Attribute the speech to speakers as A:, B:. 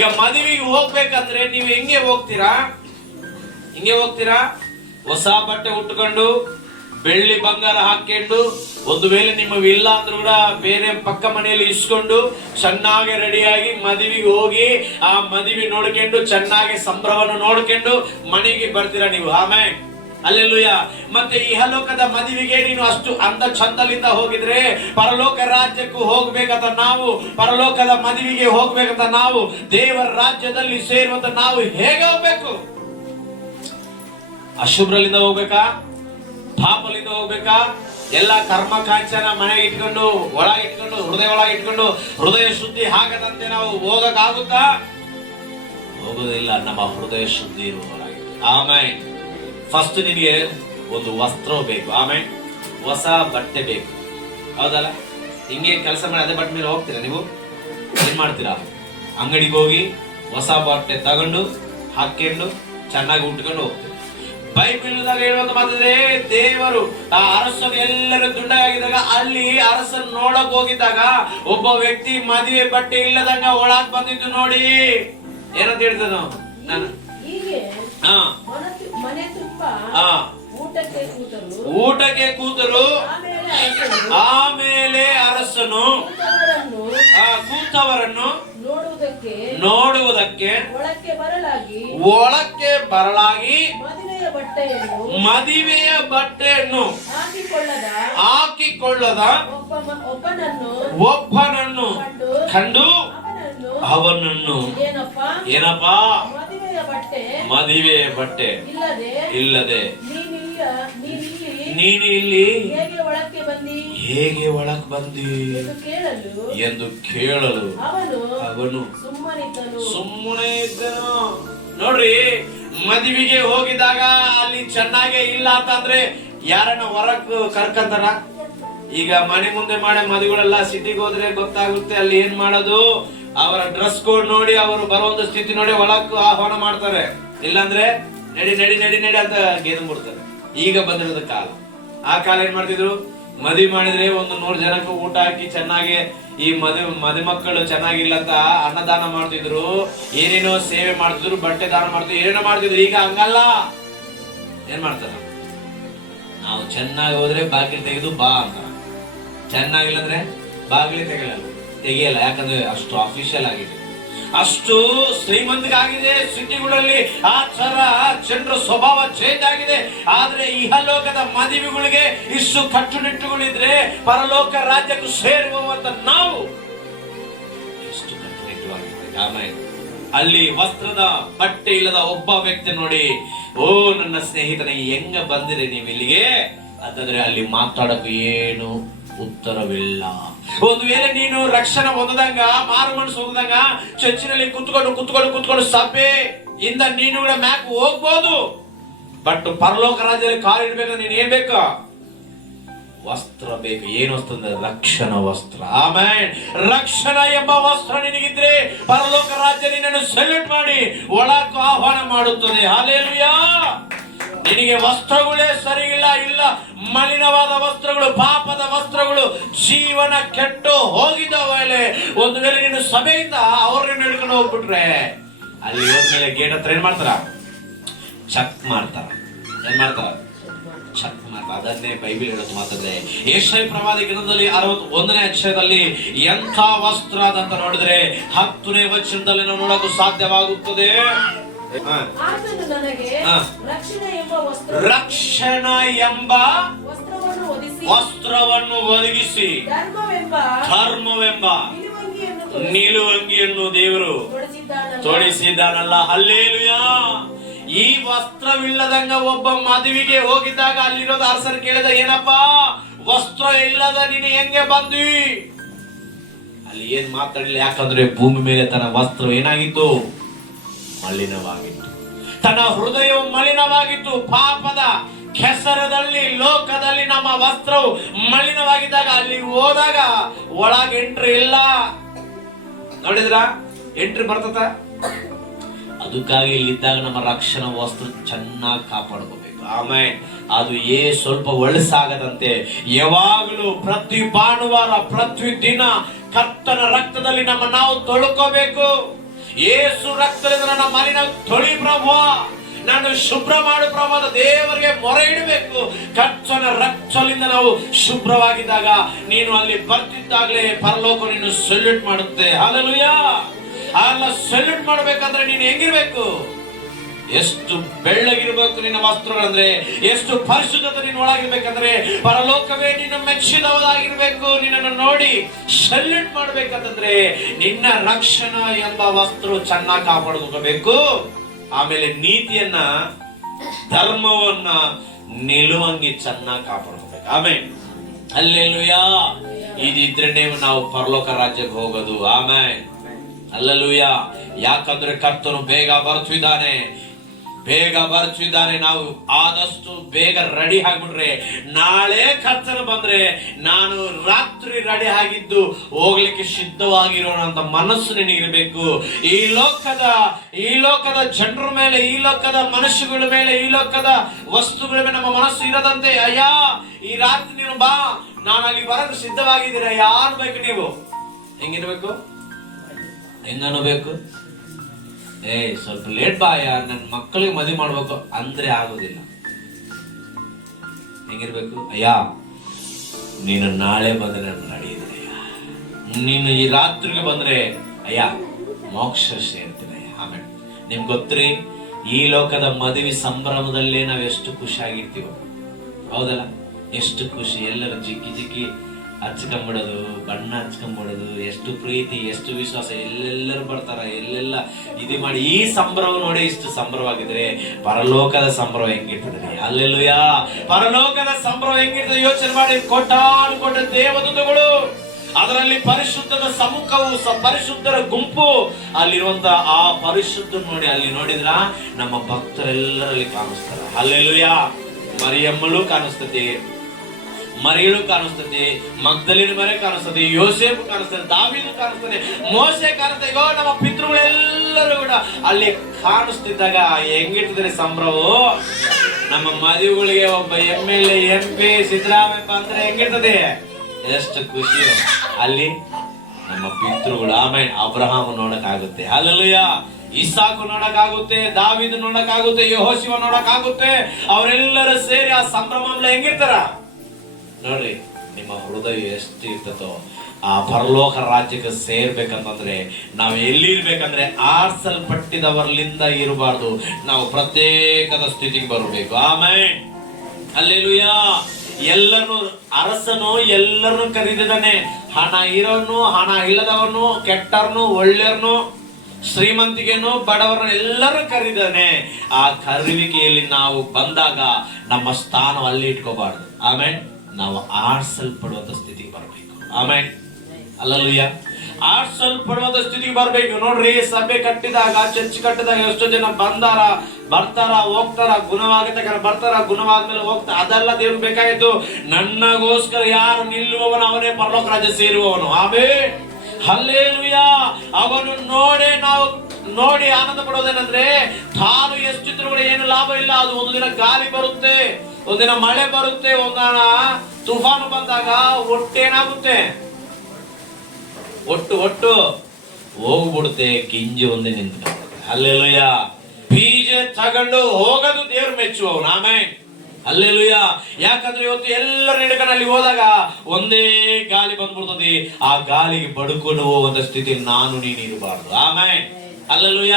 A: ಈಗ ಮದುವೆಗೆ ಹೋಗ್ಬೇಕಂದ್ರೆ ನೀವು ಹೆಂಗೆ ಹೋಗ್ತೀರಾ? ಹಿಂಗೆ ಹೋಗ್ತೀರಾ? ಹೊಸ ಬಟ್ಟೆ ಉಟ್ಕೊಂಡು, ಬೆಳ್ಳಿ ಬಂಗಾರ ಹಾಕೊಂಡು ಒಂದು ವೇಳೆ ನಿಮ್ಮ ಇಲ್ಲ ಅಂದ್ರೂ ಕೂಡ ಬೇರೆ ಪಕ್ಕ ಮನೆಯಲ್ಲಿ ಇಸ್ಕೊಂಡು ಚೆನ್ನಾಗಿ ರೆಡಿಯಾಗಿ ಮದುವೆಗೆ ಹೋಗಿ ಆ ಮದುವೆ ನೋಡ್ಕೊಂಡು ಚೆನ್ನಾಗಿ ಸಂಭ್ರಮವನ್ನು ನೋಡ್ಕೊಂಡು ಮನೆಗೆ ಬರ್ತೀರಾ ನೀವು? ಆಮೇಲೆ ಅಲ್ಲೆಲ್ಲುಯ್ಯ ಮತ್ತೆ ಇಹಲೋಕದ ಮದುವೆಗೆ ನೀನು ಅಷ್ಟು ಅಂದ ಚಂದಲಿಂದ ಹೋಗಿದ್ರೆ ಪರಲೋಕ ರಾಜ್ಯಕ್ಕೂ ಹೋಗ್ಬೇಕಂತ ನಾವು, ಪರಲೋಕದ ಮದುವೆಗೆ ಹೋಗ್ಬೇಕಂತ ನಾವು, ದೇವರ ರಾಜ್ಯದಲ್ಲಿ ಸೇರುವಂತ ನಾವು ಹೇಗೆ ಹೋಗ್ಬೇಕು? ಅಶುಭ್ರಲಿಂದ ಹೋಗ್ಬೇಕಾ? ಪಾಪಲಿಂದ ಹೋಗ್ಬೇಕಾ? ಎಲ್ಲ ಕರ್ಮ ಕಾಂಚನ ಮನೆಗೆ ಇಟ್ಕೊಂಡು, ಒಳಗೆ ಇಟ್ಕೊಂಡು, ಹೃದಯ ಒಳಗೆ ಇಟ್ಕೊಂಡು, ಹೃದಯ ಶುದ್ಧಿ ಆಗದಂತೆ ನಾವು ಹೋಗಕ್ಕಾಗುತ್ತಾ? ಹೋಗೋದಿಲ್ಲ ನಮ್ಮ ಹೃದಯ ಶುದ್ಧಿ ಇರುವ ಆಮೇಲೆ ಫಸ್ಟ್ ನಿನಗೆ ಒಂದು ವಸ್ತ್ರ ಬೇಕು. ಆಮೇಲೆ ಹೊಸ ಬಟ್ಟೆ ಬೇಕು. ಹೌದಲ್ಲ? ಹಿಂಗೆ ಕೆಲಸ ಮಾಡಿ ಅದೇ ಬಟ್ಟೆ ಮೇಲೆ ಹೋಗ್ತೀರಾ ನೀವು? ಏನ್ ಮಾಡ್ತೀರಾ? ಅಂಗಡಿಗೆ ಹೋಗಿ ಹೊಸ ಬಟ್ಟೆ ತಗೊಂಡು ಹಾಕೊಂಡು ಚೆನ್ನಾಗಿ ಉಟ್ಕೊಂಡು ಹೋಗ್ತೀರಾ? ಬೈಬಿಲ್ದಾಗ ಹೇಳುವಂತ ಮಾತಿದ್ರೆ ದೇವರು ಆ ಅರಸನು ಎಲ್ಲರೂ ದುಂಡಾಗಿದ್ದಾಗ ಅಲ್ಲಿ ಅರಸನ್ ನೋಡಕ್ ಹೋಗಿದ್ದಾಗ ಒಬ್ಬ ವ್ಯಕ್ತಿ ಮದುವೆ ಬಟ್ಟೆ ಇಲ್ಲದಂಗ ಒಳಗ್ ಬಂದಿದ್ದು ನೋಡಿ. ಏನಂತ ಹೇಳ್ತಾನು ನಾನು? ಹಾ.
B: ಊಟಕ್ಕೆ ಕೂತರು ಆಮೇಲೆ ಅರಸನು. ಕೂತವರನ್ನು
A: ಆ ಕೂತವರನ್ನು
B: ನೋಡುವುದಕ್ಕೆ
A: ನೋಡುವುದಕ್ಕೆ
B: ಒಳಕ್ಕೆ ಬರಲಾಗಿ
A: ಒಳಕ್ಕೆ ಬರಲಾಗಿ
B: ಮದುವೆಯ ಬಟ್ಟೆಯನ್ನು
A: ಮದುವೆಯ ಬಟ್ಟೆಯನ್ನು
B: ಹಾಕಿಕೊಳ್ಳದ
A: ಹಾಕಿಕೊಳ್ಳದ
B: ಒಬ್ಬನನ್ನು
A: ಒಬ್ಬನನ್ನು
B: ಕಂಡು ಅವನನ್ನು ಏನಪ್ಪಾ? ಮದುವೆಯ ಬಟ್ಟೆ. ಇಲ್ಲದೆ
A: ನೀನು ಇಲ್ಲಿ
B: ಹೇಗೆ ಒಳಕ್ಕೆ ಬಂದಿ? ಎಂದು ಕೇಳಲು ಅವನು
A: ಸುಮ್ಮನೆ ಇದ್ದನು ನೋಡ್ರಿ ಮದುವೆಗೆ ಹೋಗಿದಾಗ ಅಲ್ಲಿ ಚೆನ್ನಾಗೇ ಇಲ್ಲ ಅಂತಂದ್ರೆ ಯಾರನ್ನ ಹೊರಕ್ ಕರ್ಕಂತಾರ ಈಗ ಮನೆ ಮುಂದೆ ಮಾಡೋ ಮದುವೆಗಳೆಲ್ಲ ಸಿಟಿಗೆ ಹೋದ್ರೆ ಗೊತ್ತಾಗುತ್ತೆ ಅಲ್ಲಿ ಏನ್ ಮಾಡೋದು? ಅವರ ಡ್ರೆಸ್ ಕೋಡ್ ನೋಡಿ, ಅವರು ಬರುವಂತ ಸ್ಥಿತಿ ನೋಡಿ ಒಳಕ್ ಆಹ್ವಾನ ಮಾಡ್ತಾರೆ. ಇಲ್ಲಾಂದ್ರೆ ನಡಿ ನಡಿ ನಡಿ ನಡಿ ಅಂತ ಗೇದು ಮುಡ್ತಾರೆ. ಈಗ ಬಂದಿರೋದ ಕಾಲ. ಆ ಕಾಲ ಏನ್ ಮಾಡ್ತಿದ್ರು? ಮದಿ ಮಾಡಿದ್ರೆ ಒಂದು ನೂರು ಜನಕ್ಕೆ ಊಟ ಹಾಕಿ ಚೆನ್ನಾಗಿ ಈ ಮದುವೆ, ಮದುಮಕ್ಕಳು ಚೆನ್ನಾಗಿಲ್ಲ ಅಂತ ಅನ್ನದಾನ ಮಾಡ್ತಿದ್ರು. ಏನೇನೋ ಸೇವೆ ಮಾಡ್ತಿದ್ರು, ಬಟ್ಟೆ ದಾನ ಮಾಡ್ತಿದ್ರು, ಏನೇನೋ ಮಾಡ್ತಿದ್ರು. ಈಗ ಹಂಗಲ್ಲ. ಏನ್ ಮಾಡ್ತಾರ? ನಾವು ಚೆನ್ನಾಗಿ ಹೋದ್ರೆ ಬಾಗಿಲು ತೆಗೆದು ಬಾ ಅಂತ. ಚೆನ್ನಾಗಿಲ್ಲ ಅಂದ್ರೆ ಬಾಗಿಲು ತೆಗೆಯಲ್ಲ. ತೆಗಿಯಲ್ಲ, ಯಾಕಂದ್ರೆ ಅಷ್ಟು ಅಫಿಷಿಯಲ್ ಆಗಿದೆ. ಅಷ್ಟು ಶ್ರೀಮಂತಿಗಾಗಿದೆ ಸಿಟಿಗಳಲ್ಲಿ ಆಚಾರ ಜನರ ಸ್ವಭಾವ ಚೇಂಜ್ ಆಗಿದೆ. ಆದ್ರೆ ಇಹಲೋಕದ ಮದುವೆಗಳಿಗೆ ಇಷ್ಟು ಕಟ್ಟುನಿಟ್ಟುಗಳಿದ್ರೆ ಪರಲೋಕ ರಾಜ್ಯಕ್ಕೂ ಸೇರುವಂತ ನಾವು ಎಷ್ಟು ಕಟ್ಟುನಿಟ್ಟುವಾಗಿದೆ ಆಮೇಲೆ ಅಲ್ಲಿ ವಸ್ತ್ರದ ಬಟ್ಟೆ ಇಲ್ಲದ ಒಬ್ಬ ವ್ಯಕ್ತಿ ನೋಡಿ, ಓ, ನನ್ನ ಸ್ನೇಹಿತನ, ಹೆಂಗ ಬಂದಿರಿ ನೀವು ಇಲ್ಲಿಗೆ ಅಂತಂದ್ರೆ ಅಲ್ಲಿ ಮಾತಾಡೋಕೆ ಏನು ಉತ್ತರವಿಲ್ಲ. ಒಂದು ವೇಳೆ ನೀನು ರಕ್ಷಣೆ ಹೊಂದದಂಗ, ಮಾರು ಮನಸ್ಸು ಹೊಂದದಂಗ, ಚರ್ಚಿನಲ್ಲಿ ಕುತ್ಕೊಂಡು ಕುತ್ಕೊಂಡು ಕುತ್ಕೊಂಡು ಸಭೆ ಇಂದ ನೀನು ಕೂಡ ಮ್ಯಾಕ್ ಹೋಗ್ಬೋದು. ಬಟ್ ಪರಲೋಕ ರಾಜ್ಯದಲ್ಲಿ ಕಾಲು ಇಡ್ಬೇಕು ನೀನ್ ಏನ್ ಬೇಕು? ವಸ್ತ್ರ ಬೇಕು. ಏನು ವಸ್ತ್ರ ಅಂದ್ರೆ ರಕ್ಷಣ ವಸ್ತ್ರ. ಆಮೇಲೆ ರಕ್ಷಣ ಎಂಬ ವಸ್ತ್ರ ನಿನಗಿದ್ರೆ ಪರಲೋಕ ರಾಜ್ಯ ನಿನ್ನನ್ನು ಸೆಲೆಕ್ಟ್ ಮಾಡಿ ಒಳಕ್ಕೆ ಆಹ್ವಾನ ಮಾಡುತ್ತದೆ. ಹಾಲೇಲುಯಾ ನಿನಗೆ ವಸ್ತ್ರಗಳೇ ಸರಿ ಇಲ್ಲ ಇಲ್ಲ ಮಲಿನವಾದ ವಸ್ತ್ರಗಳು ಪಾಪದ ವಸ್ತ್ರಗಳು ಜೀವನ ಕೆಟ್ಟು ಹೋಗಿದ್ದ ವೇಳೆ ಒಂದು ವೇಳೆ ನೀನು ಸಭೆಯಿಂದ ಅವ್ರನ್ನ ಹಿಡ್ಕೊಂಡು ಹೋಗ್ಬಿಟ್ರೆ ಅಲ್ಲಿ ಹೋದ್ಮೇಲೆ ಗೇಟ್ ಹತ್ರ ಏನ್ ಮಾಡ್ತಾರ? ಚಕ್ ಮಾಡ್ತಾರ. ಏನ್ ಮಾಡ್ತಾರ? ಚಕ್ ಮಾಡ್ತಾರ. ಅದನ್ನೇ ಬೈಬಿಲ್ ಹೇಳೋದು ಮಾತಾದ್ರೆ ಏಷ್ಯ ಪ್ರವಾದಿ ಗ್ರಂಥದಲ್ಲಿ ಅರವತ್ ಒಂದನೇ ಅಕ್ಷರದಲ್ಲಿ ಎಂಥ ವಸ್ತ್ರ ಅಂತ ನೋಡಿದ್ರೆ ಹತ್ತನೇ ವಚನದಲ್ಲಿ ನಾವು ನೋಡೋದು ಸಾಧ್ಯವಾಗುತ್ತದೆ.
B: ರಕ್ಷಣೆ ಎಂಬ ವಸ್ತ್ರವನ್ನು
A: ಒದಗಿಸಿ
B: ಧರ್ಮವೆಂಬ ನಿಲುವಂಗಿಯನ್ನು
A: ದೇವರು
B: ತೊಡಿಸಿದ್ದಾನಲ್ಲ.
A: ಅಲ್ಲೇನು ಅಲ್ಲೇಲುಯ ಈ ವಸ್ತ್ರವಿಲ್ಲದಂಗ ಒಬ್ಬ ಮದುವೆಗೆ ಹೋಗಿದ್ದಾಗ ಅಲ್ಲಿರೋದು ಅರಸರು ಕೇಳಿದ ಏನಪ್ಪ ವಸ್ತ್ರ ಇಲ್ಲದ ನೀನು ಹೆಂಗೆ ಬಂದ್ವಿ? ಅಲ್ಲಿ ಏನ್ ಮಾತಾಡಲಿಲ್ಲ ಯಾಕಂದ್ರೆ ಭೂಮಿ ಮೇಲೆ ತನ್ನ ವಸ್ತ್ರ ಏನಾಗಿತ್ತು? ಮಲಿನವಾಗಿತ್ತು. ತನ್ನ ಹೃದಯವು ಮಲಿನವಾಗಿತ್ತು. ಪಾಪದ ಕೆಸರದಲ್ಲಿ, ಲೋಕದಲ್ಲಿ ನಮ್ಮ ವಸ್ತ್ರವು ಮಲಿನವಾಗಿದ್ದಾಗ ಅಲ್ಲಿ ಹೋದಾಗ ಒಳಗೆ ಎಂಟ್ರಿ ಇಲ್ಲ. ನೋಡಿದ್ರ? ಎಂಟ್ರಿ ಬರ್ತದ? ಅದಕ್ಕಾಗಿ ಇಲ್ಲಿದ್ದಾಗ ನಮ್ಮ ರಕ್ಷಣಾ ವಸ್ತ್ರ ಚೆನ್ನಾಗಿ ಕಾಪಾಡ್ಕೋಬೇಕು. ಆಮೇಲೆ ಅದು ಏ ಸ್ವಲ್ಪ ಒಳಸಾಗದಂತೆ ಯಾವಾಗಲೂ ಪ್ರತಿ ಭಾನುವಾರ ಪ್ರತಿ ದಿನ ಕರ್ತನ ರಕ್ತದಲ್ಲಿ ನಮ್ಮ ನಾವು ತೊಳ್ಕೋಬೇಕು. ಏಸು ರಕ್ತದಿಂದ ನನ್ನ ಮಲಿನ ತೊಳಿ ಪ್ರಭು ನಾನು ಶುಭ್ರ ಮಾಡು ಪ್ರಭಾದ ದೇವರಿಗೆ ಮೊರೆ ಇಡಬೇಕು. ಕಚ್ಚನ ರಕ್ತಲಿಂದ ನಾವು ಶುಭ್ರವಾಗಿದ್ದಾಗ ನೀನು ಅಲ್ಲಿ ಬರ್ತಿದ್ದಾಗಲೇ ಪರಲೋಕ ನೀನು ಸೆಲ್ಯೂಟ್ ಮಾಡುತ್ತೆ. ಹಾಲೆಲೂಯ ಅಲ್ಲ ಸೆಲ್ಯೂಟ್ ಮಾಡಬೇಕಾದ್ರೆ ನೀನು ಹೆಂಗಿರ್ಬೇಕು? ಎಷ್ಟು ಬೆಳ್ಳಗಿರ್ಬೇಕು ನಿನ್ನ ವಸ್ತ್ರಗಳಂದ್ರೆ, ಎಷ್ಟು ಪರಿಶುದ್ಧತೆ ನಿನ್ನ ಒಳಗಿರ್ಬೇಕಂದ್ರೆ, ಪರಲೋಕವೇ ನಿನ್ನ ಮೆಚ್ಚಿದವರಾಗಿರ್ಬೇಕು, ನಿನ್ನನ್ನು ನೋಡಿ ಸಲ್ಯೂಟ್ ಮಾಡ್ಬೇಕಂತಂದ್ರೆ, ನಿನ್ನ ರಕ್ಷಣಾ ಎಂಬ ವಸ್ತ್ರ ಚೆನ್ನಾಗಿ ಕಾಪಾಡ್ಕೋಬೇಕು. ಆಮೇಲೆ ನೀತಿಯನ್ನ, ಧರ್ಮವನ್ನ ನಿಲುವಂಗಿ ಚೆನ್ನಾಗಿ ಕಾಪಾಡ್ಕೋಬೇಕು. ಆಮೇಲೆ ಅಲ್ಲೆಲ್ಲುಯ ಇದ್ರೆ ನಾವು ಪರಲೋಕ ರಾಜ್ಯಕ್ಕೆ ಹೋಗೋದು. ಆಮೇಲೆ ಅಲ್ಲಲ್ಲೂಯ ಯಾಕಂದ್ರೆ ಕರ್ತನು ಬೇಗ ಬರ್ತಿದ್ದಾನೆ. ಬೇಗ ಬರ್ತಿದ್ದಾರೆ ನಾವು. ಆದಷ್ಟು ಬೇಗ ರೆಡಿ ಆಗ್ಬಿಟ್ರೆ ನಾಳೆ ಕರ್ತನು ಬಂದ್ರೆ ನಾನು ರಾತ್ರಿ ರೆಡಿ ಆಗಿದ್ದು ಹೋಗ್ಲಿಕ್ಕೆ ಸಿದ್ಧವಾಗಿರೋಣ ಅಂತ ಮನಸ್ಸು ನಿನಗಿರಬೇಕು. ಈ ಲೋಕದ ಈ ಲೋಕದ ಜನರ ಮೇಲೆ, ಈ ಲೋಕದ ಮನುಷ್ಯಗಳ ಮೇಲೆ, ಈ ಲೋಕದ ವಸ್ತುಗಳ ಮೇಲೆ ನಮ್ಮ ಮನಸ್ಸು ಇರದಂತೆ, ಅಯ್ಯ, ಈ ರಾತ್ರಿ ನೀನು ಬಾ. ನಾನು ಅಲ್ಲಿ ಬರಲು ಸಿದ್ಧವಾಗಿದ್ದೀರ ಯಾರು ಬೇಕು ನೀವು. ಹೆಂಗಿರ್ಬೇಕು? ಅನ್ನಬೇಕು ಏ, ಸ್ವಲ್ಪ ಲೇಟ್ ಬಾಯ ನನ್ನ ಮಕ್ಕಳಿಗೆ ಮದುವೆ ಮಾಡ್ಬೇಕು ಅಂದ್ರೆ ಆಗೋದಿಲ್ಲ. ಹೆಂಗಿರ್ಬೇಕು? ಅಯ್ಯ, ನೀನು ನಾಳೆ ಬಂದ್ರೆ ನಡೆಯುತ್ತೆ ನೀನು ಈ ರಾತ್ರಿಗೆ ಬಂದ್ರೆ, ಅಯ್ಯ, ಮೋಕ್ಷ ಸೇರ್ತೀನಿ ಆಮೇಲೆ, ನಿಮ್ಗೆ ಗೊತ್ತ್ರಿ, ಈ ಲೋಕದ ಮದುವೆ ಸಂಭ್ರಮದಲ್ಲೇ ನಾವು ಎಷ್ಟು ಖುಷಿಯಾಗಿರ್ತೀವೋ. ಹೌದಲ್ಲ? ಎಷ್ಟು ಖುಷಿ. ಎಲ್ಲರೂ ಜಿಕ್ಕಿ ಜಿಕ್ಕಿ ಹಚ್ಕೊಂಬಿಡೋದು, ಬಣ್ಣ ಹಚ್ಕೊಂಬಿಡೋದು, ಎಷ್ಟು ಪ್ರೀತಿ, ಎಷ್ಟು ವಿಶ್ವಾಸ, ಎಲ್ಲೆಲ್ಲರೂ ಬರ್ತಾರ, ಎಲ್ಲೆಲ್ಲ ಇದು ಮಾಡಿ. ಈ ಸಂಭ್ರಮ ನೋಡಿ ಇಷ್ಟು ಸಂಭ್ರಮವಾಗಿದ್ರೆ ಪರಲೋಕದ ಸಂಭ್ರಮ ಹೆಂಗಿರ್ತದೆ. ಅಲ್ಲೆಲ್ಲುಯ ಪರಲೋಕದ ಸಂಭ್ರಮ ಹೆಂಗಿರ್ತದೆ ಯೋಚನೆ ಮಾಡಿ. ಕೊಟ್ಟಾನು ಕೊಟ್ಟ ದೇವದೂತಗಳು. ಅದರಲ್ಲಿ ಪರಿಶುದ್ಧದ ಸಮ್ಮುಖವು ಪರಿಶುದ್ಧರ ಗುಂಪು. ಅಲ್ಲಿರುವಂತ ಆ ಪರಿಶುದ್ಧ ನೋಡಿ ಅಲ್ಲಿ ನೋಡಿದ್ರ, ನಮ್ಮ ಭಕ್ತರೆಲ್ಲರಲ್ಲಿ ಕಾಣಿಸ್ತಾರ. ಯಾ ಮರಿಯಮ್ಮಳು ಕಾಣಿಸ್ತದೆ. ಮರಿಯಳು ಕಾಣಿಸ್ತದೆ ಮಗ್ದಲಿನ ಮರೆ ಕಾಣಿಸ್ತದೆ, ಯೋಸೇಫ್ ಕಾಣಿಸ್ತದೆ, ದಾವಿದು ಕಾಣಿಸ್ತದೆ ಮೋಸೆ ಕಾಣಿಸ್ತದೆ ಯೋ ನಮ್ಮ ಪಿತೃಗಳೆಲ್ಲರೂ ಕೂಡ ಅಲ್ಲಿ ಕಾಣಿಸ್ತಿದ್ದಾಗ ಹೆಂಗಿರ್ತದೆ ಸಂಭ್ರಮವು? ನಮ್ಮ ಮದುವೆಗಳಿಗೆ ಒಬ್ಬ M L M P, Siddaramaiah ಬಂದ್ರೆ ಹೆಂಗಿರ್ತದೆ? ಎಷ್ಟು ಖುಷಿ. ಅಲ್ಲಿ ನಮ್ಮ ಪಿತೃಗಳು, ಆಮೇಲೆ ಅಬ್ರಹಾಮ್ ನೋಡಕ್ಕಾಗುತ್ತೆ. ಅಲ್ಲಲ್ಲಯ್ಯ ಇಸಾಕು ನೋಡಕ್ಕಾಗುತ್ತೆ ದಾವಿದು ನೋಡಕ್ಕಾಗುತ್ತೆ ಯಹೋಶಿವ ನೋಡಕ್ಕಾಗುತ್ತೆ. ಅವರೆಲ್ಲರೂ ಸೇರಿ ಆ ಸಂಭ್ರಮ ಹೆಂಗಿರ್ತಾರ? ನೋಡ್ರಿ ನಿಮ್ಮ ಹೃದಯ ಎಷ್ಟು ಇರ್ತದೋ, ಆ ಪರಲೋಕ ರಾಜ್ಯಕ್ಕೆ ಸೇರ್ಬೇಕಂತಂದ್ರೆ, ನಾವು ಎಲ್ಲಿರ್ಬೇಕಂದ್ರೆ ಆರ್ಸಲ್ಪಟ್ಟಿದವರ್ಲಿಂದ ಇರಬಾರ್ದು. ನಾವು ಪ್ರತ್ಯೇಕದ ಸ್ಥಿತಿಗೆ ಬರಬೇಕು. ಆಮೇಲೆ ಅಲ್ಲೆಲುಯ ಎಲ್ಲರನ್ನು ಅರಸನು ಎಲ್ಲರನ್ನು ಕರೀತಿದ್ದಾನೆ ಹಣ ಇರೋನು, ಹಣ ಇಲ್ಲದವನು ಕೆಟ್ಟರ್ನು ಒಳ್ಳೆಯರ್ನು ಶ್ರೀಮಂತಿಗೆನು ಬಡವರನ್ನು ಎಲ್ಲರೂ ಕರೀತಾನೆ ಆ ಕರುವಿಕೆಯಲ್ಲಿ ನಾವು ಬಂದಾಗ ನಮ್ಮ ಸ್ಥಾನ ಅಲ್ಲಿ ಇಟ್ಕೋಬಾರ್ದು. ಆಮೇಲೆ ನಾವು ಆರಿಸಲ್ಪಡುವಂಥ ಸ್ಥಿತಿಗೆ ಬರಬೇಕು. ಆಮೇಲೆ ಅಲ್ಲಲ್ಲಯ್ಯ. ಆಡ್ಸಲ್ಪಡುವಂತ ಸ್ಥಿತಿಗೆ ಬರಬೇಕು. ನೋಡ್ರಿ, ಸಭೆ ಕಟ್ಟಿದಾಗ, ಚರ್ಚ್ ಕಟ್ಟಿದಾಗ ಎಷ್ಟೋ ಜನ ಬಂದಾರ, ಬರ್ತಾರ, ಹೋಗ್ತಾರ ಗುಣವಾಗತಕ್ಕ ಬರ್ತಾರ, ಗುಣವಾದ್ಮೇಲೆ ಹೋಗ್ತಾ ಅದೆಲ್ಲ ದೇವ್ರು ಬೇಕಾಗಿತ್ತು ನನ್ನಗೋಸ್ಕರ ಯಾರು ನಿಲ್ಲುವವನು ಅವನೇ, ಪರಲೋಕ ರಾಜ್ಯ ಸೇರುವವನು. ಆಮೇ ಹಲ್ಲೇಲುಯ ಅವನು ನೋಡೇ ನಾವು ನೋಡಿ ಆನಂದ ಪಡೋದೇನಂದ್ರೆ ತಾನು ಎಷ್ಟಿದ್ರು ಕೂಡ ಏನು ಲಾಭ ಇಲ್ಲ. ಅದು ಒಂದು ದಿನ ಗಾಳಿ ಬರುತ್ತೆ. ಒಂದಿನ ಮಳೆ ಬರುತ್ತೆ, ಒಂದಾಣ ತುಫಾನು ಬಂದಾಗ ಒಟ್ಟೇನಾಗುತ್ತೆ ಒಟ್ಟು ಒಟ್ಟು ಹೋಗ್ಬಿಡುತ್ತೆ ಗಿಂಜಿ ಒಂದೇ ನಿಂತ ಅಲ್ಲೆಲುಯ್ಯ ಬೀಜ ತಗೊಂಡು ಹೋಗೋದು ದೇವ್ರು ಮೆಚ್ಚುವವನು. ಆಮೇಲೆ ಅಲ್ಲೆಲುಯ್ಯ ಯಾಕಂದ್ರೆ ಇವತ್ತು ಎಲ್ಲರ ಹಿಡ್ಕೊಂಡು ಅಲ್ಲಿ ಹೋದಾಗ ಒಂದೇ ಗಾಳಿ ಬಂದ್ಬಿಡ್ತದೆ. ಆ ಗಾಳಿಗೆ ಬಡ್ಕೊಂಡು ಹೋಗುವಂತ ಸ್ಥಿತಿ ನಾನು ನೀನು ಇರಬಾರ್ದು. ಆಮೇಲೆ ಅಲ್ಲೆಲುಯ್ಯ